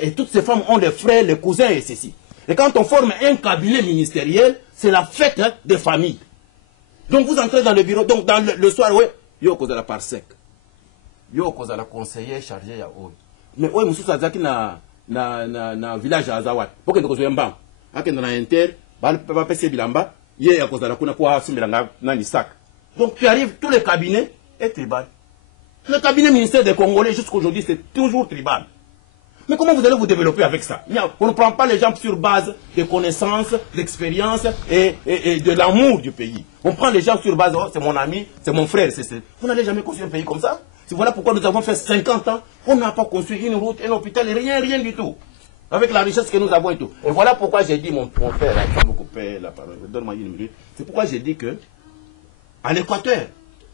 Et toutes ces femmes ont des frères, les cousins et ceci. Et quand on forme un cabinet ministériel, c'est la fête des familles. Donc vous entrez dans le bureau, donc dans le soir, oui, yo cause de la parsec. Yo cause de la conseiller chargé à eux. Mais oui, monsieur Sazaki na village à Azawat. Pour que nous soyons bons. À que nous avons inter, va passer bilamba, yé à cause de la kuna pour assumer dans sac. Donc tu arrives, tous les cabinets est tribal. Le cabinet ministère des Congolais jusqu'aujourd'hui c'est toujours tribal. Mais comment vous allez vous développer avec ça? On ne prend pas les gens sur base de connaissances, d'expérience et de l'amour du pays. On prend les gens sur base, oh, c'est mon ami, c'est mon frère. Vous n'allez jamais construire un pays comme ça. Voilà pourquoi nous avons fait 50 ans, on n'a pas construit une route, un hôpital, rien du tout. Avec la richesse que nous avons et tout. Et voilà pourquoi j'ai dit, mon frère, il faut me couper la parole, donne-moi une minute. C'est pourquoi j'ai dit que, à l'Équateur,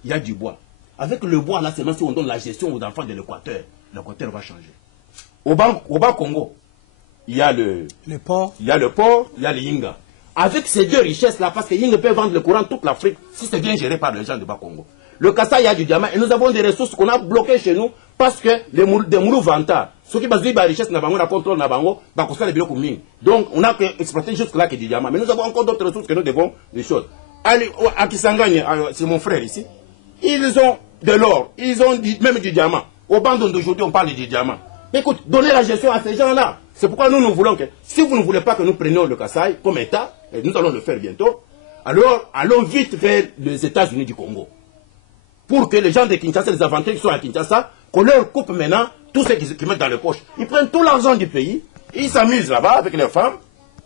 il y a du bois. Avec le bois, là, seulement si on donne la gestion aux enfants de l'Équateur, l'Équateur va changer. Au bas Congo, il y a le port, il y a le Yinga. Avec ces deux richesses-là, parce que Yinga peut vendre le courant toute l'Afrique, si c'est bien géré par les gens du bas Congo. Le Kassai, il y a du diamant, et nous avons des ressources qu'on a bloquées chez nous, parce que des moulous vantards, ceux qui basent la richesse, la contrôle, les bureaux. Donc, on n'a qu'exploité jusque-là que du diamant. Mais nous avons encore d'autres ressources que nous devons des choses. Allez, à Kisangani, c'est mon frère ici, ils ont de l'or, ils ont même du diamant. Au bandon d'aujourd'hui, on parle du diamant. Écoute, donnez la gestion à ces gens-là. C'est pourquoi nous voulons que, si vous ne voulez pas que nous prenions le Kassai comme État, et nous allons le faire bientôt, alors allons vite vers les États-Unis du Congo. Pour que les gens de Kinshasa, les aventuriers qui sont à Kinshasa, qu'on leur coupe maintenant tout ce qu'ils mettent dans les poches. Ils prennent tout l'argent du pays, ils s'amusent là-bas avec leurs femmes,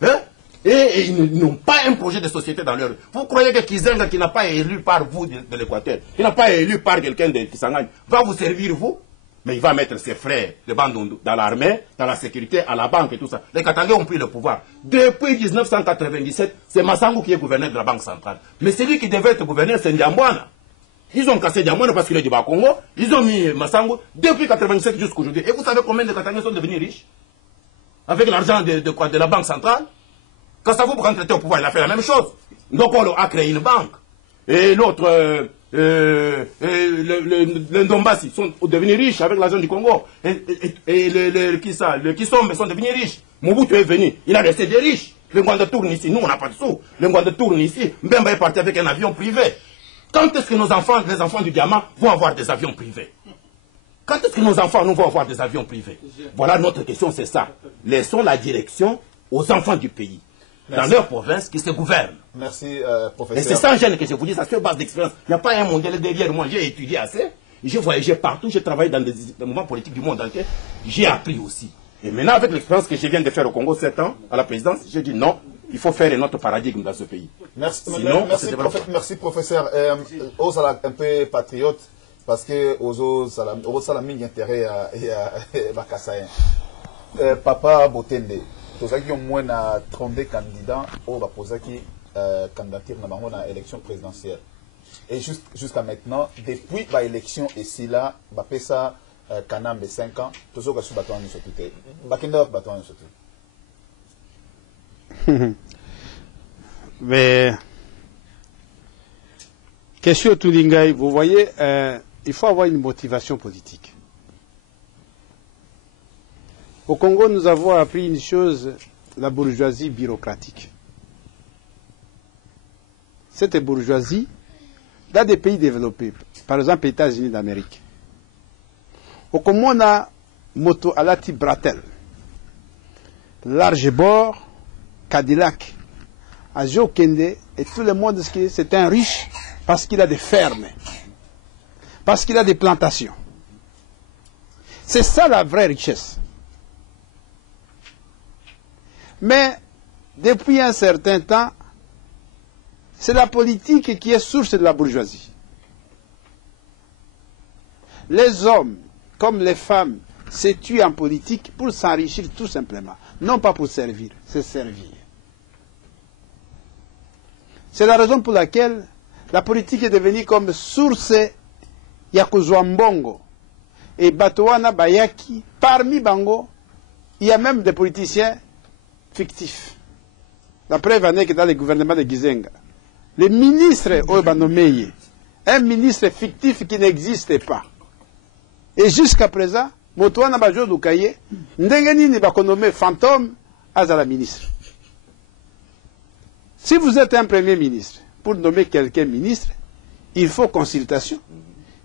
hein, et ils n'ont pas un projet de société dans leur... Vous croyez que Kizenga, qui n'a pas élu par vous de l'Équateur, qui n'a pas élu par quelqu'un de Kisangani, va vous servir vous? Mais il va mettre ses frères de Bandundu dans l'armée, dans la sécurité, à la banque et tout ça. Les Katangais ont pris le pouvoir. Depuis 1997, c'est Massango qui est gouverneur de la Banque centrale. Mais celui qui devait être gouverneur, c'est Ndiambwana. Ils ont cassé Ndiambwana parce qu'il est du Bas-Congo. Ils ont mis Massango depuis 1997 jusqu'à aujourd'hui. Et vous savez combien de Katangais sont devenus riches? Avec l'argent de la Banque centrale. Quand ça vous prend traité au pouvoir, il a fait la même chose. Donc on a créé une banque. Et l'autre... les Ndombasi sont devenus riches avec l'argent du Congo. Et les Kisombe sont devenus riches. Mobutu est venu, il a resté des riches. Les Ngwanda tournent ici, nous on n'a pas de sous. Les Ngwanda tournent ici, Mbemba est parti avec un avion privé. Quand est-ce que nos enfants, les enfants du diamant, vont avoir des avions privés? Quand est-ce que nos enfants, nous, vont avoir des avions privés? Voilà notre question, c'est ça. Laissons la direction aux enfants du pays. Merci. Dans leur province, qui se gouvernent. Merci, professeur. Et c'est sans gêne que je vous dis ça, sur base d'expérience. Il n'y a pas un modèle derrière moi. J'ai étudié assez. J'ai voyagé partout. J'ai travaillé dans des mouvements politiques du monde entier. J'ai appris aussi. Et maintenant, avec l'expérience que je viens de faire au Congo 7 ans, à la présidence, j'ai dit non, il faut faire un autre paradigme dans ce pays. Merci, sinon, merci professeur. Aux un peu patriote, parce que aux a mis intérêt à Bakassaïen. Papa Botende. Tous ceux qui ont moins de 32 candidats au Baposaki candidature dans l'élection présidentielle. Et jusqu'à maintenant, depuis l'élection ici là, Bapesa Kanam de 5 ans, tous ceux qui sont battus en sauté. Bakenda battu en sauté. Mais question Toulingaï, vous voyez, il faut avoir une motivation politique. Au Congo, nous avons appris une chose, la bourgeoisie bureaucratique. Cette bourgeoisie, dans des pays développés, par exemple les États-Unis d'Amérique, au Congo, on a moto alati Bratel, large bord, Cadillac, Ajo Kende, et tout le monde dit que c'est un riche parce qu'il a des fermes, parce qu'il a des plantations. C'est ça la vraie richesse. Mais, depuis un certain temps, c'est la politique qui est source de la bourgeoisie. Les hommes, comme les femmes, se tuent en politique pour s'enrichir tout simplement. Non pas pour servir, c'est servir. C'est la raison pour laquelle la politique est devenue comme source Yakuzwambongo et Batoana Bayaki. Parmi Bango, il y a même des politiciens fictif. La preuve en est que dans le gouvernement de Gizenga, le ministre Obanomeye, un ministre fictif qui n'existe pas. Et jusqu'à présent, moto wana bajo lukaye ndenge nini bakonome fantôme azala ministre. Si vous êtes un premier ministre, pour nommer quelqu'un ministre, il faut consultation.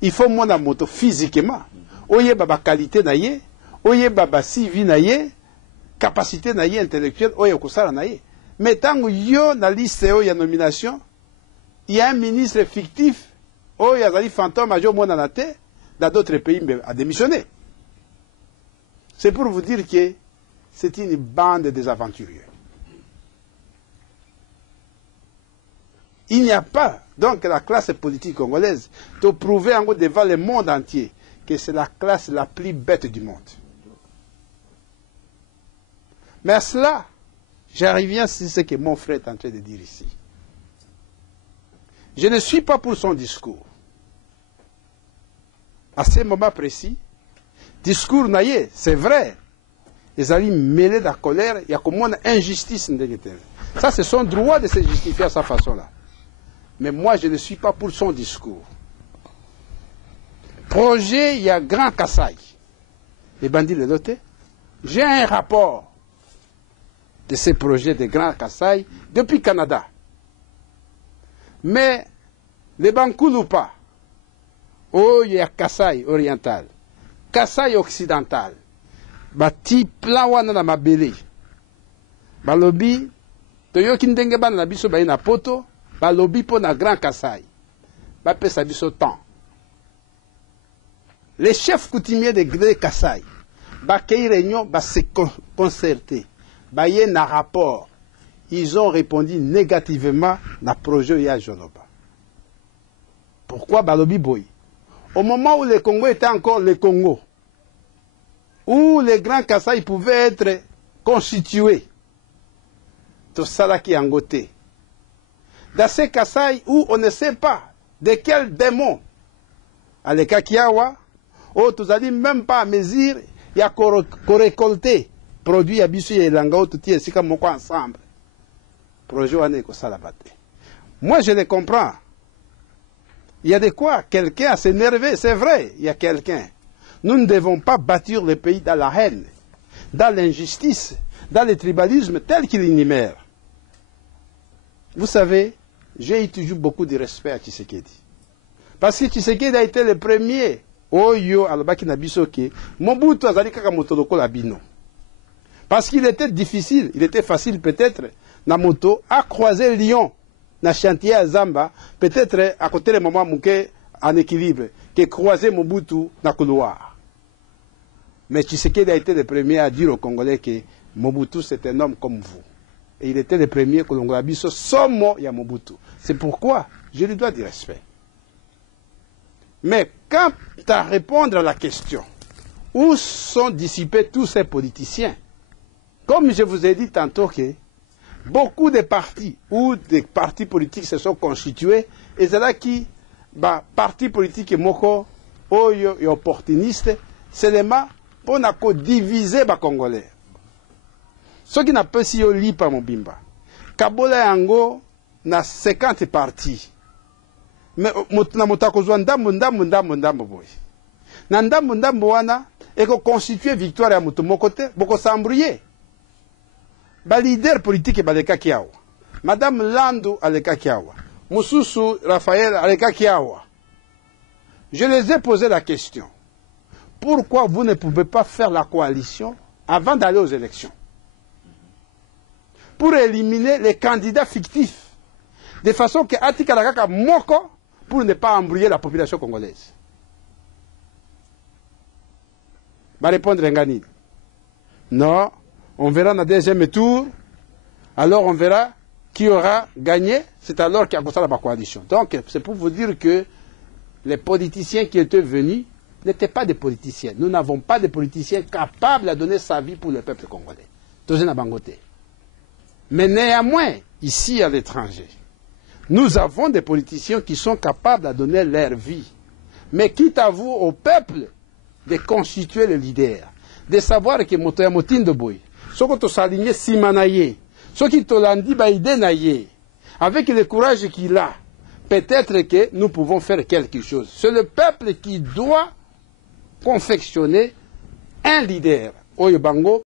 Il faut mon moto physiquement. Oye baba qualité na ye, oye baba CV na ye, capacité na ye intellectuelle, oye kusala na ye. Mais tant yo na liste ya nomination, il y a un ministre fictif, oye azali fantôme ajo mona na te, dans d'autres pays a démissionné. C'est pour vous dire que c'est une bande des aventuriers. Il n'y a pas, donc, la classe politique congolaise de prouver encore devant le monde entier que c'est la classe la plus bête du monde. Mais à cela, j'arrive à ce que mon frère est en train de dire ici. Je ne suis pas pour son discours. À ce moment précis, discours naïe, c'est vrai. Ils allaient mêler de la colère, il y a comme une injustice. Ça, c'est son droit de se justifier à sa façon-là. Mais moi, je ne suis pas pour son discours. Projet, il y a Grand Kassai. Les bandits le notent. J'ai un rapport de ces projets de Grand Kassai depuis Canada. Mais les Bankulupa, oh, il y a Kassai oriental, Kassai occidental, bati plan wana na mabele. Balobi, toyoki ndenge bana na biso bayi na poto, balobi po na Grand Kassai. Bapesa biso temps. Les chefs coutumiers de Grand Kassai, bakei réunion, ba se concerter, baye na rapport. Ils ont répondu négativement na projet ya Joloba. Pourquoi balobi boy? Au moment où le Congo était encore le Congo, où les Grands Kassai pouvaient être constitués, tout ça qui est en côté. Dans ces Kassai où on ne sait pas de quel démon, à l'Ekakiawa, où tous allez même pas mesure, il y a qu'on récolter, produit à Bissu et Langao, tout est comme ensemble. Moi, je les comprends. Il y a de quoi quelqu'un à s'énerver, c'est vrai, il y a quelqu'un. Nous ne devons pas bâtir le pays dans la haine, dans l'injustice, dans le tribalisme tel qu'il énumère. Vous savez, j'ai eu toujours beaucoup de respect à Tshisekedi. Parce que Tshisekedi a été le premier. Oyo alobaki na bisoke, Mobutu azali kaka moto lokola bino. Parce qu'il était difficile, il était facile peut-être, na moto, à croiser Lyon, na chantier à Zamba, peut-être à côté de moment mouké en équilibre, que croiser Mobutu na couloir. Mais Tshisekedi a été le premier à dire aux Congolais que Mobutu c'est un homme comme vous. Et il était le premier que l'on a dit, Somo ya Mobutu. C'est pourquoi je lui dois du respect. Mais quant à répondre à la question, où sont dissipés tous ces politiciens? Comme je vous ai dit tantôt que beaucoup de partis ou des partis politiques se sont constitués, et c'est là qui, partis politiques moko, oyo et opportunistes, seulement pour diviser les Congolais. Ce qui n'a pas si yo li pa mobimba. Kabola yango na 50 partis. Mais na motakozwa ndambo boy. Na ndambo wana eko constituer victoire ya moto moko te, boko s'embrouiller. Ba leader politique baleka kiawa. Madame Landu aleka kiawa. Mususu Raphaël aleka kiawa. Je les ai posé la question. Pourquoi vous ne pouvez pas faire la coalition avant d'aller aux élections? Pour éliminer les candidats fictifs. De façon que Atika Lakaka Moko, pour ne pas embrouiller la population congolaise. Va répondre Ngani. Non, on verra dans le deuxième tour. Alors on verra qui aura gagné. C'est alors qu'il y a commencé la coalition. Donc c'est pour vous dire que les politiciens qui étaient venus n'étaient pas des politiciens. Nous n'avons pas de politiciens capables de donner sa vie pour le peuple congolais. Tous na bangoté. Mais néanmoins, ici à l'étranger, nous avons des politiciens qui sont capables de donner leur vie. Mais quitte à vous, au peuple, de constituer le leader, de savoir que Motoya Motindo Boy, ce que tu s'alignes Simanaye, ce qui te l'a dit Baïdenaye, avec le courage qu'il a, peut-être que nous pouvons faire quelque chose. C'est le peuple qui doit confectionner un leader oyo bango